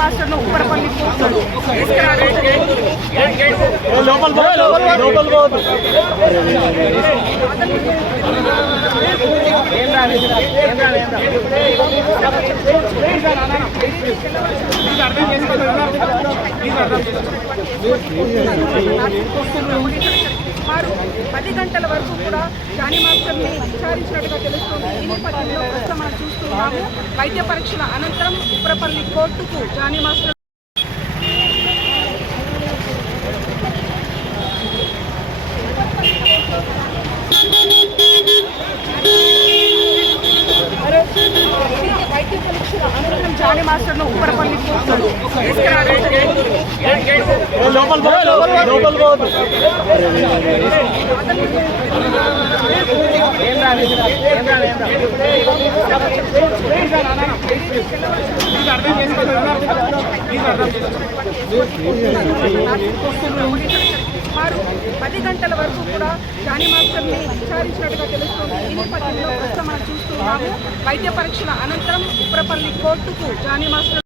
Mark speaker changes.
Speaker 1: మాస్టర్ను Upparapalli court తీసుకురావడం జరిగింది. సుమారు పది గంటల వరకు కూడా జానీ మాస్టర్ని విచారించినట్టుగా తెలుస్తుంది. ఈ నేపథ్యంలో చూస్తున్నాము. వైద్య పరీక్షల అనంతరం ఉప్రపల్లి కోర్టుకు జానీ మాస్టర్ వైద్య పరీక్షల అనంతరం జానీ మాస్టర్ను ఉప్పరపల్లి కోర్టు తీసుకురావడం. సుమారు పది గంటల వరకు కూడా దాని మాత్రమే విచారించినట్టుగా తెలుస్తుంది. ఈ నేపథ్యంలో ప్రస్తుతం మనం చూస్తున్నాము వైద్య పరీక్షల అనంతరం ఉప్రపల్లి కోర్టుకు జానీ మాస్టర్